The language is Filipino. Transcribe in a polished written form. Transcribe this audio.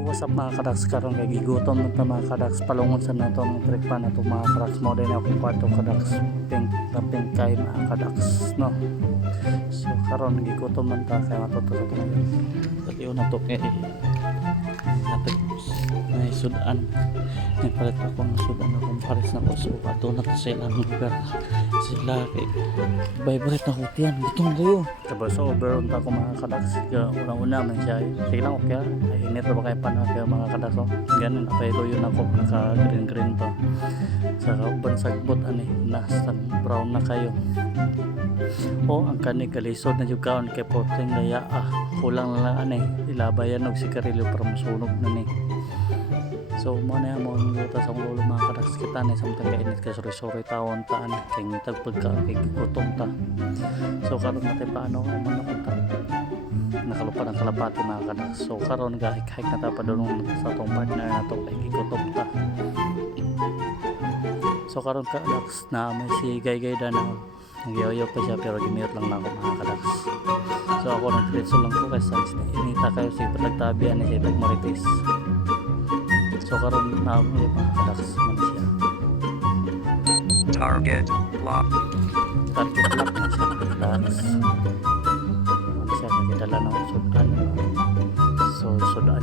So what's up mga kadaks, karon kay gigutom na ta mga kadaks, palungon sa nato ng trip pa na to mga kadaks. Mo din akong kwarto kadaks, pink kay mga kadaks no. So karon gigutom man ta kay matuto sa tumayo. Pati una to kay natagos na sudan. May palit ako ng sudan akong pares na ko. So ato na to sa ilang lugar. Sila kay vibrate na kutian gitong kayo. Tapos so overon ta ko mga kadaks. Una-una man siya. Sige lang okay. Init pa ba kayo panahon kayo mga kadaks. So, ganun na pa yun ako naka green to. Sa kauban sagbot ani nasa brown na kayo. O ang kanig kalisod na yung kaon kay porting laya kulang na lang ani ilabayan og sigarilyo para masunog na ni. So mo na mo ang luta sa ulo mga kadaks kita na samtang kainit ka sorry tawon ta ani kay ngitag pagka kay gutom ta. So karon natin paano man napunta nakalupad ang kalapati mga kadaks. So karon gahik-hik na ta padulong sa atong partner na to kay gutom ta. So karon kadaks na may si Gaygay Danang nagyayaw pa siya pero gimute lang na ako mga kadaks. So ako nag-fritso lang ko kasi inita kayo si patagtabihan ni si Marites. So karon na ako yung mga kadaks man siya. Target lock na siya kadaks. Man siya nagdala ng sudan. So sudan